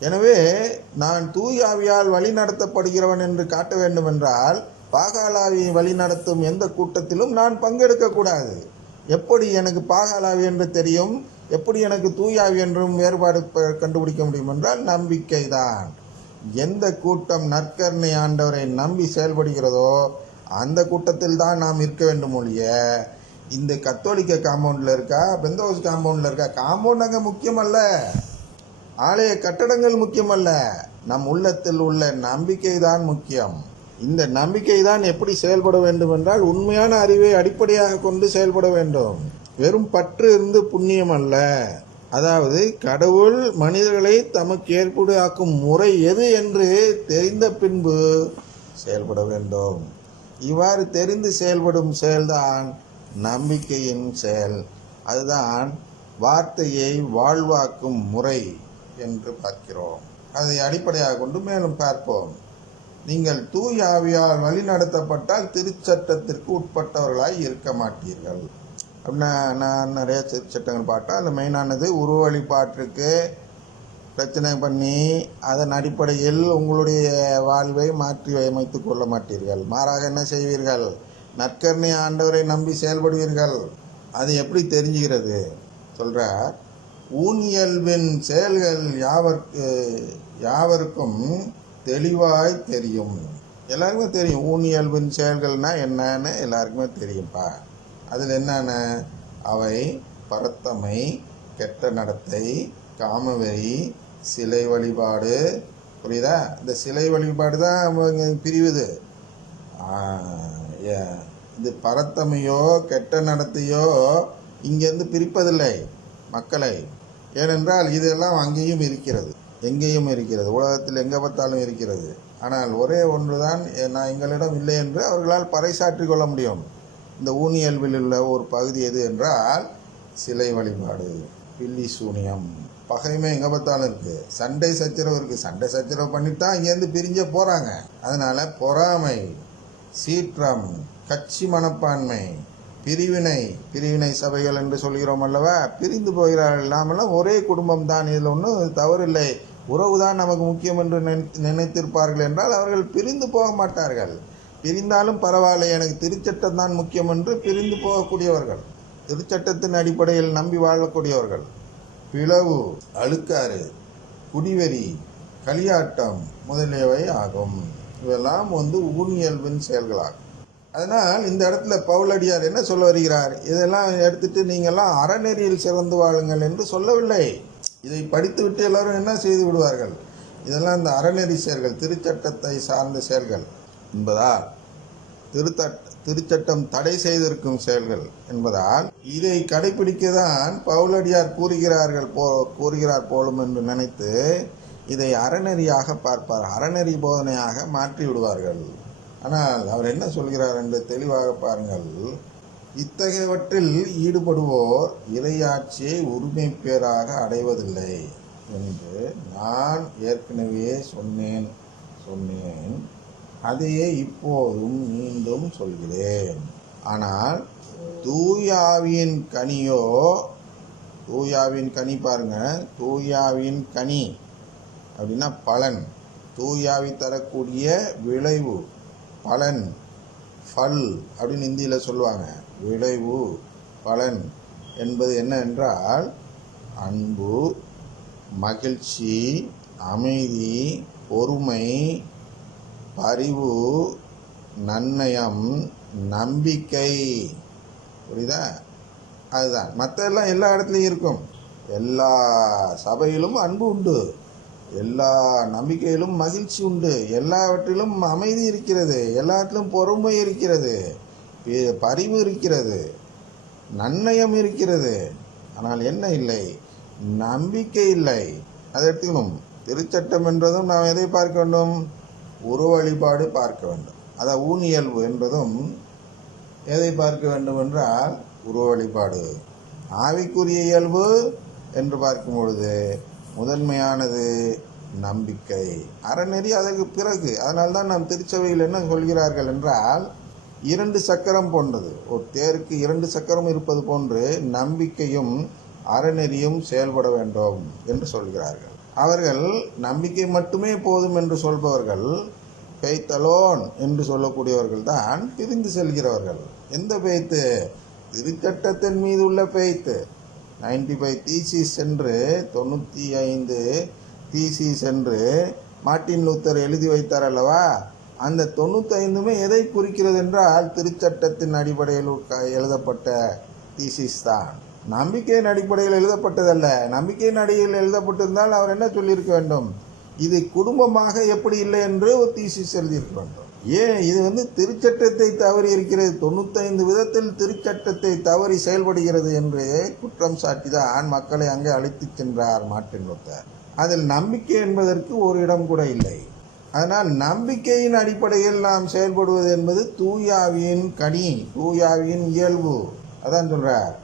எனவே நான் தூயாவியால் வழி நடத்தப்படுகிறவன் என்று காட்ட வேண்டும் என்றால் பாகாலாவி வழி நடத்தும் எந்த கூட்டத்திலும் நான் பங்கெடுக்க கூடாது. எப்படி எனக்கு பாகாலாவி என்று தெரியும்? எப்படி எனக்கு தூயாவி என்றும் வேறுபாடு கண்டுபிடிக்க முடியும் என்றால் நம்பிக்கைதான் எந்த கூட்டம் நற்கருணை ஆண்டவரை நம்பி செயல்படுகிறதோ அந்த கூட்டத்தில் தான் நாம் இருக்க வேண்டும் ஒழிய இந்த கத்தோலிக்க காம்பவுண்டில் இருக்கா பெந்தோஸ் காம்பவுண்டில் இருக்கா? காம்பவுண்ட் அங்கே முக்கியமல்ல. ஆலய கட்டடங்கள் முக்கியமல்ல. நம் உள்ளத்தில் உள்ள நம்பிக்கை தான் முக்கியம். இந்த நம்பிக்கை தான் எப்படி செயல்பட வேண்டும் என்றால் உண்மையான அறிவை அடிப்படையாக கொண்டு செயல்பட வேண்டும். வெறும் பற்று இருந்து புண்ணியம் அல்ல. அதாவது கடவுள் மனிதர்களை தமக்கு ஏற்புடையாக்கும் முறை எது என்று தெரிந்த பின்பு செயல்பட வேண்டும். இவ்வாறு தெரிந்து செயல்படும் செயல்தான் நம்பிக்கையின் செயல். அதுதான் வார்த்தையை வாழ்வாக்கும் முறை. என்று பார்க்கிறோம். அதை அடிப்படையாக கொண்டு மேலும் பார்ப்போம். நீங்கள் தூய் ஆவியால் வழி நடத்தப்பட்டால் திருச்சட்டத்திற்கு உட்பட்டவர்களாய் இருக்க மாட்டீர்கள். அப்படின்னா நான் நிறைய திருச்சட்டங்கள் பார்த்தா அதில் மெயினானது உருவ வழிபாட்டிற்கு பிரச்சனை பண்ணி அதன் அடிப்படையில் உங்களுடைய வாழ்வை மாற்றி அமைத்து கொள்ள மாட்டீர்கள். மாறாக என்ன செய்வீர்கள்? நற்கர்ணை ஆண்டவரை நம்பி செயல்படுவீர்கள். அது எப்படி தெரிஞ்சுகிறது? சொல்கிறார் ஊனியல்வின் செயல்கள் யாவர்க்கு யாவருக்கும் தெளிவாய் தெரியும். எல்லாருக்குமே தெரியும் ஊனியல்வின் செயல்கள்னால் என்னன்னு எல்லாருக்குமே தெரியும்ப்பா அதில் என்னென்ன? அவை பரத்தமை கெட்ட நடத்தை காமவெறி சிலை வழிபாடு. புரியுதா? இந்த சிலை வழிபாடு தான் பிரிவுது. ஏ- இது பரத்தமையோ கெட்ட நடத்தையோ இங்கேருந்து பிரிப்பதில்லை மக்களை. ஏனென்றால் இதெல்லாம் அங்கேயும் இருக்கிறது எங்கேயும் இருக்கிறது உலகத்தில் எங்கே பார்த்தாலும் இருக்கிறது. ஆனால் ஒரே ஒன்றுதான் தான் நான் எங்களிடம் இல்லை என்று அவர்களால் பறைசாற்றி கொள்ள முடியும். இந்த ஊனியல்வில் உள்ள ஒரு பகுதி எது என்றால் சிலை வழிபாடு பில்லி சூனியம். பகைமை எங்கே பார்த்தாலும் இருக்குது சண்டை சச்சரவு இருக்குது சண்டை சச்சரவு பண்ணிட்டு தான் இங்கேருந்து பிரிஞ்சே போகிறாங்க அதனால் பொறாமை சீற்றம் கட்சி மனப்பான்மை பிரிவினை பிரிவினை சபைகள் என்று சொல்கிறோம் அல்லவா? பிரிந்து போகிறார்கள். நாமெல்லாம் ஒரே குடும்பம் தான். இதில் ஒன்றும் தவறில்லை. உறவு தான் நமக்கு முக்கியம் என்று நினை- நினைத்திருப்பார்கள் என்றால் அவர்கள் பிரிந்து போக மாட்டார்கள். பிரிந்தாலும் பரவாயில்லை. எனக்கு திருச்சட்டம் தான் முக்கியம் என்று பிரிந்து போகக்கூடியவர்கள். திருச்சட்டத்தின் அடிப்படையில் நம்பி வாழக்கூடியவர்கள். பிளவு அழுக்காறு குடிவெறி களியாட்டம் முதலியவை ஆகும். இதெல்லாம் வந்து ஊனியல்பின் செயல்களாகும். அதனால் இந்த இடத்துல பவுலடியார் என்ன சொல்ல வருகிறார்? இதெல்லாம் எடுத்துட்டு நீங்கள்லாம் அறநெறியில் சிறந்து வாழுங்கள் என்று சொல்லவில்லை. இதை படித்துவிட்டு எல்லாரும் என்ன செய்து விடுவார்கள்? இதெல்லாம் இந்த அறநெறி செயல்கள் திருச்சட்டத்தை சார்ந்த செயல்கள் என்பதால் திருத்தட் திருச்சட்டம் தடை செய்திருக்கும் செயல்கள் என்பதால் இதை கடைபிடிக்க தான் பவுலடியார் கூறுகிறார்கள் போ கூறுகிறார் போலும் என்று நினைத்து இதை அறநெறியாக பார்ப்பார். அறநெறி போதனையாக மாற்றி விடுவார்கள். ஆனால் அவர் என்ன சொல்கிறார் என்று தெளிவாக பாருங்கள். இத்தகையவற்றில் ஈடுபடுவோர் இறையாட்சியை உரிமை பேராக அடைவதில்லை என்று நான் ஏற்கனவே சொன்னேன் சொன்னேன். அதையே இப்போதும் மீண்டும் சொல்கிறேன். ஆனால் தூயாவியின் கனியோ தூயாவின் கனி பாருங்க தூயாவின் கனி அப்படின்னா பலன். தூயாவி தரக்கூடிய விளைவு. பலன் ஃபல் அப்படின்னு இந்தியில் சொல்லுவாங்க. விளைவு பலன் என்பது என்ன என்றால் அன்பு மகிழ்ச்சி அமைதி பொறுமை பரிவு நன்னயம் நம்பிக்கை. புரியுதா? அதுதான். மற்ற எல்லாம் எல்லா இடத்துலையும் இருக்கும். எல்லா சபையிலும் அன்பு உண்டு. எல்லா நம்பிக்கையிலும் மகிழ்ச்சி உண்டு. எல்லாவற்றிலும் அமைதி இருக்கிறது. எல்லாத்திலும் பொறுமை இருக்கிறது. பரிவு இருக்கிறது. நன்னயம் இருக்கிறது. ஆனால் என்ன இல்லை? நம்பிக்கை இல்லை. அதை எடுத்துக்கணும். திருச்சட்டம் என்றதும் நாம் எதை பார்க்க வேண்டும்? உருவ வழிபாடு பார்க்க வேண்டும். அதை ஊனியல்பு என்பதும் எதை பார்க்க வேண்டும் என்றால் உருவ வழிபாடு. ஆவிக்குரிய இயல்பு என்று பார்க்கும் பொழுது முதன்மையானது நம்பிக்கை. அறநெறி அதற்கு பிறகு அதனால்தான் நாம் திருச்சபையில் என்ன சொல்கிறார்கள் என்றால் இரண்டு சக்கரம் போன்றது. ஒரு தேருக்கு இரண்டு சக்கரம் இருப்பது போன்று நம்பிக்கையும் அறநெறியும் செயல்பட வேண்டும் என்று சொல்கிறார்கள். அவர்கள் நம்பிக்கை மட்டுமே போதும் என்று சொல்பவர்கள் ஃபெய்த் என்று சொல்லக்கூடியவர்கள் தான் பிரிந்து செல்கிறவர்கள். எந்த பெய்த்து? திருச்சட்டத்தின் மீது உள்ள பெய்த்து. நைன்டி ஃபைவ் தீசிஸ் சென்று தொண்ணூற்றி ஐந்து தீசி சென்று மார்ட்டின் லூத்தர் எழுதி வைத்தார் அல்லவா? அந்த தொண்ணூத்தைந்துமே எதை குறிக்கிறது என்றால் திருச்சட்டத்தின் அடிப்படையில் எழுதப்பட்ட தீசிஸ் தான். நம்பிக்கையின் அடிப்படையில் எழுதப்பட்டதல்ல. நம்பிக்கையின் அடியில் எழுதப்பட்டிருந்தால் அவர் என்ன சொல்லியிருக்க வேண்டும்? இது குடும்பமாக எப்படி இல்லை என்று ஒரு தீசிஸ் எழுதியிருக்க வேண்டும். ஏன் இது வந்து திருச்சட்டத்தை தவறி இருக்கிறது? தொண்ணூத்தைந்து விதத்தில் திருச்சட்டத்தை தவறி செயல்படுகிறது என்று குற்றம் சாட்டிதான் மக்களை அங்கே அழைத்து சென்றார் மார்ட்டின் லூத்தர். அதில் நம்பிக்கை என்பதற்கு ஒரு இடம் கூட இல்லை. அதனால் நம்பிக்கையின் அடிப்படையில் நாம் செயல்படுவது என்பது தூயாவியின் கனி தூயாவியின் இயல்பு. அதான் சொல்றார்.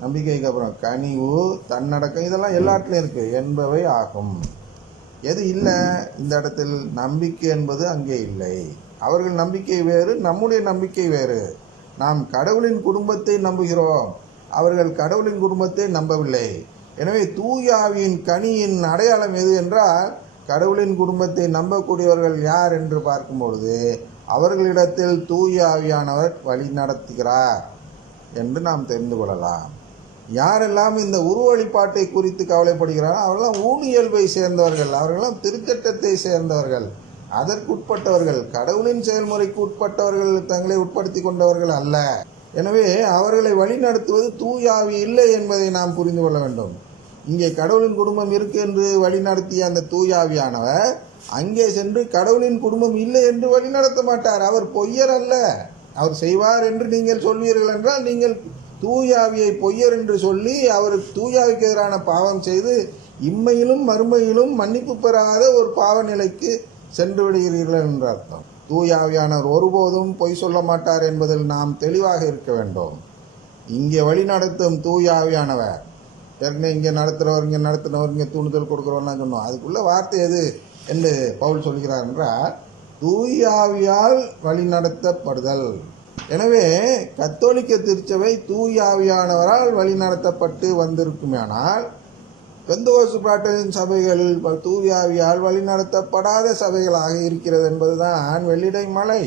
நம்பிக்கைக்கு அப்புறம் கனிவு தன்னடக்கம் இதெல்லாம் எல்லாத்துலேயும் இருக்கு. என்பவை ஆகும். எது இல்லை? இந்த இடத்தில் நம்பிக்கை என்பது அங்கே இல்லை. அவர்கள் நம்பிக்கை வேறு நம்முடைய நம்பிக்கை வேறு. நாம் கடவுளின் குடும்பத்தை நம்புகிறோம். அவர்கள் கடவுளின் குடும்பத்தை நம்பவில்லை. எனவே தூயாவியின் கனியின் அடையாளம் எது என்றால் கடவுளின் குடும்பத்தை நம்பக்கூடியவர்கள் யார் என்று பார்க்கும்பொழுது அவர்களிடத்தில் தூயாவியானவர் வழி நடத்துகிறார் என்று நாம் தெரிந்து கொள்ளலாம். யாரெல்லாம் இந்த உருவழிப்பாட்டை குறித்து கவலைப்படுகிறாரோ அவர்களெல்லாம் ஊனியல்பை சேர்ந்தவர்கள் அவர்களெல்லாம் திருச்சட்டத்தை சேர்ந்தவர்கள். அதற்குட்பட்டவர்கள் கடவுளின் செயல்முறைக்கு உட்பட்டவர்கள் தங்களை உட்படுத்தி கொண்டவர்கள் அல்ல. எனவே அவர்களை வழிநடத்துவது தூயாவி இல்லை என்பதை நாம் புரிந்து கொள்ள வேண்டும். இங்கே கடவுளின் குடும்பம் இருக்கு என்று வழிநடத்திய அந்த தூயாவியானவர் அங்கே சென்று கடவுளின் குடும்பம் இல்லை என்று வழிநடத்த மாட்டார். அவர் பொய்யர் அல்ல. அவர் செய்வார் என்று நீங்கள் சொல்வீர்கள் என்றால் நீங்கள் தூயாவியை பொய்யர் என்று சொல்லி அவர் தூயாவிக்கு எதிரான பாவம் செய்து இம்மையிலும் மறுமையிலும் மன்னிப்பு பெறாத ஒரு பாவ நிலைக்கு சென்று விடுகிறீர்கள் என்ற அர்த்தம். தூயாவியானவர் ஒருபோதும் பொய் சொல்ல மாட்டார் என்பதில் நாம் தெளிவாக இருக்க வேண்டும். இங்கே வழி நடத்தும் தூயாவியானவர். ஏற்கனவே இங்கே நடத்துகிறவர் இங்கே நடத்துனவர் இங்கே தூண்டுதல் கொடுக்குறவர்லாம் சொன்னோம். அதுக்குள்ள வார்த்தை எது என்று பவுல் சொல்கிறார் என்றால் தூயாவியால் வழி நடத்தப்படுதல். எனவே கத்தோலிக்க திருச்சபை தூயாவியானவரால் வழி நடத்தப்பட்டு வந்திருக்குமேனால் பெந்தோசு பிராட்டனின் சபைகள் தூயாவியால் வழிநடத்தப்படாத சபைகளாக இருக்கிறது என்பதுதான் வெள்ளிடை மலை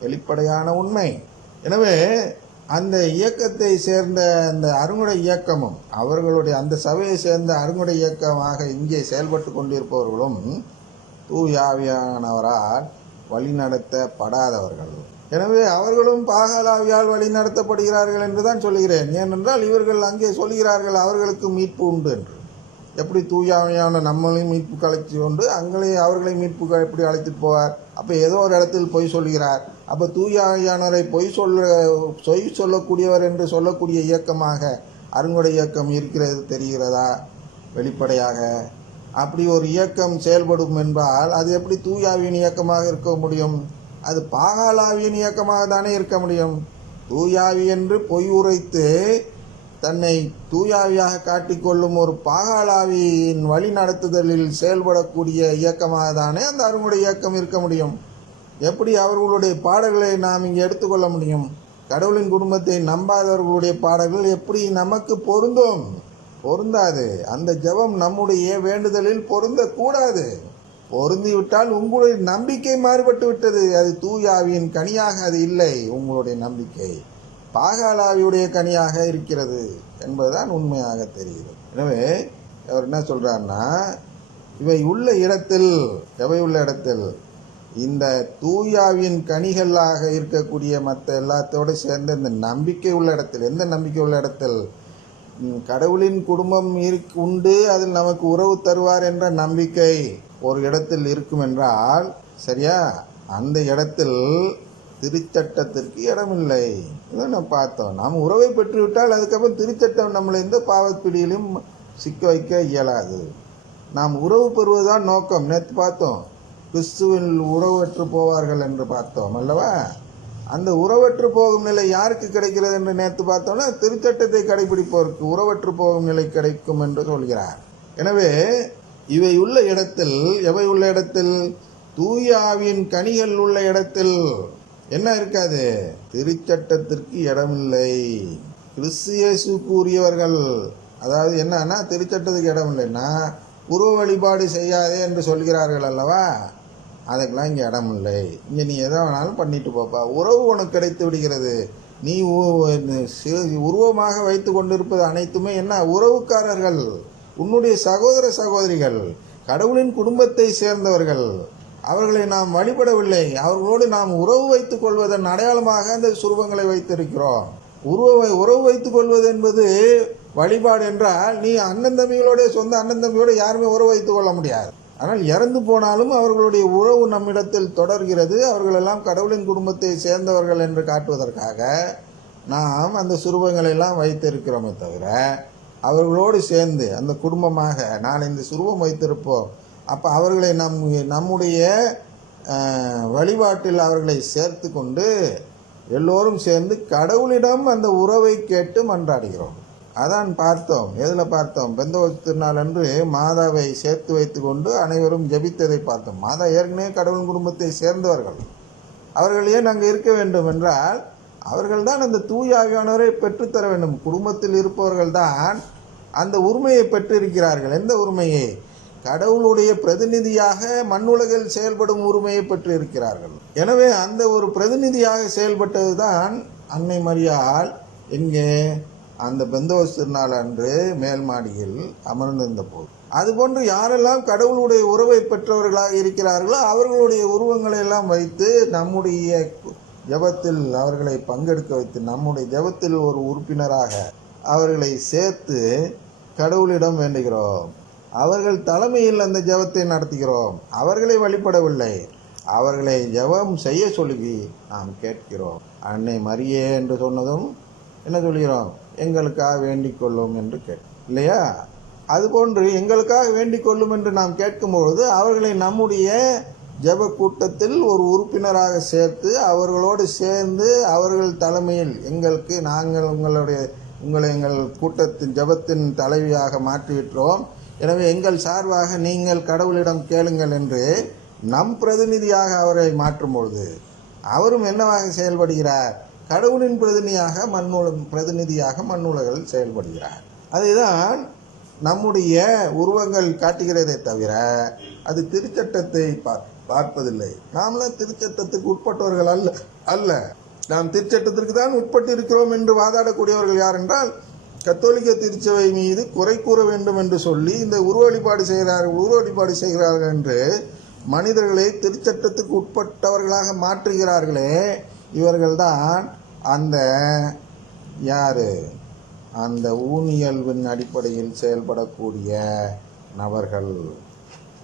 வெளிப்படையான உண்மை. எனவே அந்த இயக்கத்தை சேர்ந்த அந்த அருங்குடை இயக்கமும் அவர்களுடைய அந்த சபையை சேர்ந்த அருங்குடை இயக்கமாக இங்கே செயல்பட்டு கொண்டிருப்பவர்களும் தூயாவியானவரால் வழிநடத்தப்படாதவர்கள் எனவே அவர்களும் பாகலாவியால் வழிநடத்தப்படுகிறார்கள் என்று தான் சொல்கிறேன் ஏனென்றால் இவர்கள் அங்கே சொல்கிறார்கள் அவர்களுக்கு மீட்பு உண்டு என்று. எப்படி தூயாமையான நம்மளையும் மீட்பு அழைச்சி கொண்டு அங்கே அவர்களை மீட்புக்கு எப்படி அழைத்துட்டு போவார்? அப்போ ஏதோ ஒரு இடத்தில் பொய் சொல்கிறார். அப்போ தூயாமையானரை பொய் சொல்ல பொய் சொல்லக்கூடியவர் என்று சொல்லக்கூடிய இயக்கமாக அருங்குடை இயக்கம் இருக்கிறது தெரிகிறதா? வெளிப்படையாக. அப்படி ஒரு இயக்கம் செயல்படும் என்பால் அது எப்படி தூயாவின் இயக்கமாக இருக்க முடியும்? அது பாகாலாவியின் இயக்கமாக தானே இருக்க முடியும். தூயாவி என்று பொய் உரைத்து தன்னை தூயாவியாக காட்டிக்கொள்ளும் ஒரு பாகாலாவியின் வழி நடத்துதலில் செயல்படக்கூடிய இயக்கமாக தானே அந்த அருங்குடைய இயக்கம் இருக்க முடியும்? எப்படி அவர்களுடைய பாடல்களை நாம் இங்கே எடுத்துக்கொள்ள முடியும்? கடவுளின் குடும்பத்தை நம்பாதவர்களுடைய பாடல்கள் எப்படி நமக்கு பொருந்தும்? பொருந்தாது. அந்த ஜெபம் நம்முடைய வேண்டுதலில் பொருந்தக்கூடாது. பொருந்திவிட்டால் உங்களுடைய நம்பிக்கை மாறுபட்டு விட்டது அது தூயாவியின் கனியாக அது இல்லை. உங்களுடைய நம்பிக்கை. பாகாலாவியுடைய கனியாக இருக்கிறது என்பதுதான் உண்மையாக தெரிகிறது. எனவே அவர் என்ன சொல்கிறாருன்னா இவை உள்ள இடத்தில் எவை உள்ள இடத்தில்? இந்த தூயாவின் கனிகளாக இருக்கக்கூடிய மற்ற எல்லாத்தோடு சேர்ந்த இந்த நம்பிக்கை உள்ள இடத்தில் எந்த நம்பிக்கை உள்ள இடத்தில்? கடவுளின் குடும்பம் இருக் உண்டு அதில் நமக்கு உறவு தருவார் என்ற நம்பிக்கை ஒரு இடத்தில் இருக்கும் என்றால் சரியா? அந்த இடத்தில் திருச்சட்டத்திற்கு இடமில்லை. இதை நாம் பார்த்தோம். நாம் உறவை பெற்றுவிட்டால் அதுக்கப்புறம் திருச்சட்டம் நம்மளை எந்த பாவப்பிடியிலும் சிக்க வைக்க இயலாது. நாம் உறவு பெறுவதுதான் நோக்கம். நேற்று பார்த்தோம். கிறிஸ்துவில் உறவற்று போவார்கள் என்று பார்த்தோம் அல்லவா? அந்த உறவற்று போகும் நிலை யாருக்கு கிடைக்கிறது என்று நேற்று பார்த்தோம்னா திருச்சட்டத்தை கடைபிடிப்பவருக்கு உறவற்று போகும் நிலை கிடைக்கும் என்று சொல்கிறார். எனவே இவை உள்ள இடத்தில் எவை உள்ள இடத்தில்? தூயாவின் கனிகள் உள்ள இடத்தில். என்ன இருக்காது? திருச்சட்டத்திற்கு இடமில்லை. கிறிஸ்தியேசு கூறியவர்கள் அதாவது என்னன்னா திருச்சட்டத்துக்கு இடம் இல்லைன்னா உருவ வழிபாடு செய்யாதே என்று சொல்கிறார்கள் அல்லவா? அதுக்கெல்லாம் இங்கே இடம் இல்லை இங்கே நீ எதை வேணாலும் பண்ணிட்டு போப்பா. உறவு உனக்கு கிடைத்து விடுகிறது. நீ உ- உருவமாக வைத்து கொண்டிருப்பது அனைத்துமே என்ன? உறவுக்காரர்கள். உன்னுடைய சகோதர சகோதரிகள் கடவுளின் குடும்பத்தை சேர்ந்தவர்கள். அவர்களை நாம் வழிபடவில்லை. அவர்களோடு நாம் உறவு வைத்துக் கொள்வதன் அடையாளமாக அந்த சுரூபங்களை வைத்திருக்கிறோம். உருவை உறவு வைத்துக் கொள்வது என்பது வழிபாடு என்றால் நீ அண்ணன் தம்பிகளோட சொந்த அண்ணன் தம்பியோட யாருமே உறவு வைத்துக் கொள்ள முடியாது. ஆனால் இறந்து போனாலும் அவர்களுடைய உறவு நம்மிடத்தில் தொடர்கிறது. அவர்களெல்லாம் கடவுளின் குடும்பத்தை சேர்ந்தவர்கள் என்று காட்டுவதற்காக நாம் அந்த சுரூபங்களெல்லாம் வைத்திருக்கிறோமே தவிர அவர்களோடு சேர்ந்து அந்த குடும்பமாக நான் இந்த சுரூபம் வைத்திருப்போம். அப்போ அவர்களை நம் நம்முடைய வழிபாட்டில் அவர்களை சேர்த்து கொண்டு எல்லோரும் சேர்ந்து கடவுளிடம் அந்த உறவை கேட்டு மன்றாடுகிறோம். அதான் பார்த்தோம் எதில் பார்த்தோம்? பெந்தவத்து திருநாள் அன்று மாதாவை சேர்த்து வைத்து கொண்டு அனைவரும் ஜெபித்ததை பார்த்தோம். மாதா ஏற்கனவே கடவுள் குடும்பத்தை சேர்ந்தவர்கள். அவர்கள் ஏன் அங்கே இருக்க வேண்டும் என்றால் அவர்கள் தான் அந்த தூயாகியானவரை பெற்றுத்தர வேண்டும். குடும்பத்தில் இருப்பவர்கள் தான் அந்த உரிமையை பெற்றிருக்கிறார்கள். எந்த உரிமையை? கடவுளுடைய பிரதிநிதியாக மண்ணுலகில் செயல்படும் உரிமையை பெற்று இருக்கிறார்கள் எனவே அந்த ஒரு பிரதிநிதியாக செயல்பட்டது தான் அன்னை மரியாள் எங்கே? அந்த பெந்தோஸ் திருநாள் அன்று மேல் மாடியில் அமர்ந்திருந்த போது. அதுபோன்று யாரெல்லாம் கடவுளுடைய உறவை பெற்றவர்களாக இருக்கிறார்களோ அவர்களுடைய உருவங்களை எல்லாம் வைத்து நம்முடைய ஜெபத்தில் அவர்களை பங்கெடுக்க வைத்து நம்முடைய ஜெபத்தில் ஒரு உறுப்பினராக அவர்களை சேர்த்து கடவுளிடம் வேண்டுகிறோம். அவர்கள் தலைமையில் அந்த ஜெபத்தை நடத்துகிறோம். அவர்களை வழிபடவில்லை. அவர்களை ஜெபம் செய்ய சொல்லி நாம் கேட்கிறோம். அன்னை மரியே என்று சொன்னதும் என்ன சொல்கிறோம்? எங்களுக்காக வேண்டிக் கொள்ளும் என்று கேட் இல்லையா? அதுபோன்று எங்களுக்காக வேண்டிக் கொள்ளும் என்று நாம் கேட்கும்பொழுது அவர்களை நம்முடைய ஜப கூட்டத்தில் ஒரு உறுப்பினராக சேர்த்து அவர்களோடு சேர்ந்து அவர்கள் தலைமையில் எங்களுக்கு நாங்கள் உங்களுடைய உங்களை எங்கள் கூட்டத்தின் ஜெபத்தின் தலைவியாக மாற்றிவிட்டோம். எனவே எங்கள் சார்பாக நீங்கள் கடவுளிடம் கேளுங்கள் என்று நம் பிரதிநிதியாக அவரை மாற்றும் பொழுது அவரும் என்னவாக செயல்படுகிறார்? கடவுளின் பிரதிநிதியாக மண்ணுல பிரதிநிதியாக மண்ணுலகில் செயல்படுகிறார். அதுதான் நம்முடைய உருவங்கள் காட்டுகிறதே தவிர அது திருச்சட்டத்தை பார்ப்பதில்லை. நாமெல்லாம் திருச்சட்டத்துக்கு உட்பட்டவர்கள் அல்ல அல்ல. நாம் திருச்சட்டத்திற்கு தான் உட்பட்டு இருக்கிறோம் என்று வாதாடக்கூடியவர்கள் யார் என்றால் கத்தோலிக்க திருச்சபை மீது குறை கூற வேண்டும் என்று சொல்லி இந்த உருவ வழிபாடு செய்கிறார்கள் உருவ வழிபாடு செய்கிறார்கள் என்று மனிதர்களை திருச்சட்டத்துக்கு உட்பட்டவர்களாக மாற்றுகிறார்களே இவர்கள்தான் அந்த யாரு? அந்த ஊனியல்வின் அடிப்படையில் செயல்படக்கூடிய நபர்கள்.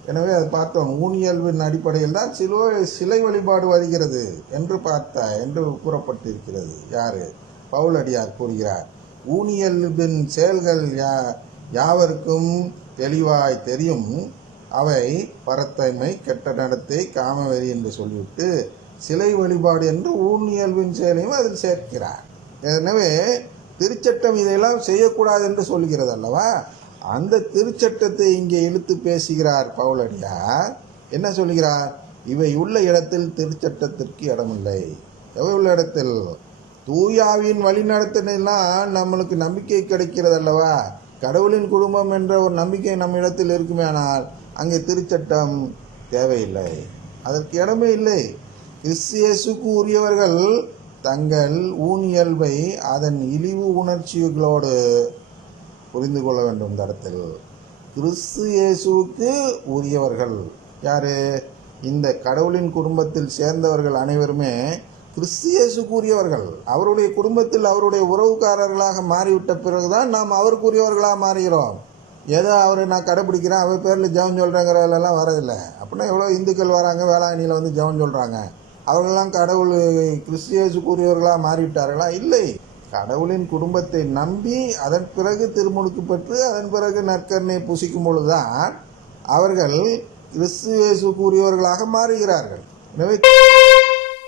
எனவே அதை பார்த்தோம். ஊனியல்வின் அடிப்படையில் தான் சிலோ சிலை வழிபாடு வருகிறது என்று பார்த்த என்று கூறப்பட்டிருக்கிறது. யாரு? பவுலடியார் கூறுகிறார். ஊனியல்வின் செயல்கள் யா யாவருக்கும் தெளிவாய் தெரியும். அவை பரத்தன்மை கெட்ட நடத்தை காமவெறி என்று சொல்லிவிட்டு சிலை வழிபாடு என்று ஊனியல்வின் செயலையும் அதில் சேர்க்கிறார். எனவே திருச்சட்டம் இதையெல்லாம் செய்யக்கூடாது என்று சொல்கிறது அல்லவா? அந்த திருச்சட்டத்தை இங்கே இழுத்து பேசுகிறார் பவுலடியார். என்ன சொல்கிறார் இவை உள்ள இடத்தில் திருச்சட்டத்திற்கு இடமில்லை. எவை உள்ள இடத்தில்? தூயாவின் வழிநடத்தினால் நம்மளுக்கு நம்பிக்கை கிடைக்கிறது அல்லவா கடவுளின் குடும்பம் என்ற ஒரு நம்பிக்கை நம்ம இடத்தில் இருக்குமேனால் அங்கே திருச்சட்டம் தேவையில்லை. அதற்கு இடமே இல்லை. கிறிஸ்தியேசுக்கு உரியவர்கள் தங்கள் ஊனியல்பை அதன் இழிவு உணர்ச்சிகளோடு புரிந்து கொள்ள வேண்டும் இந்த இடத்தில். கிறிஸ்து இயேசுவுக்கு உரியவர்கள் யாரு? இந்த கடவுளின் குடும்பத்தில் சேர்ந்தவர்கள் அனைவருமே கிறிஸ்து இயேசுக்கு உரியவர்கள் அவருடைய குடும்பத்தில் அவருடைய உறவுக்காரர்களாக மாறிவிட்ட பிறகுதான் நாம் அவருக்குரியவர்களாக மாறுகிறோம். ஏதோ அவர் நான் கடைப்பிடிக்கிறேன் அவர் பேரில் ஜெபம் சொல்கிறேங்கிறதெல்லாம் வரதில்லை. அப்படின்னா எவ்வளோ இந்துக்கள் வராங்க வேளாங்கண்ணியில் வந்து ஜெபம் சொல்கிறாங்க அவர்களெல்லாம் கடவுள் கிறிஸ்தியேசுக்குரியவர்களாக மாறிவிட்டார்களா? இல்லை. கடவுளின் குடும்பத்தை நம்பி அதன் பிறகு திருமுழுக்கு பெற்று அதன் பிறகு நற்கருணை புசிக்கும் பொழுதுதான் அவர்கள் கிறிஸ்து இயேசுக்குரியவர்களாக மாறுகிறார்கள். எனவே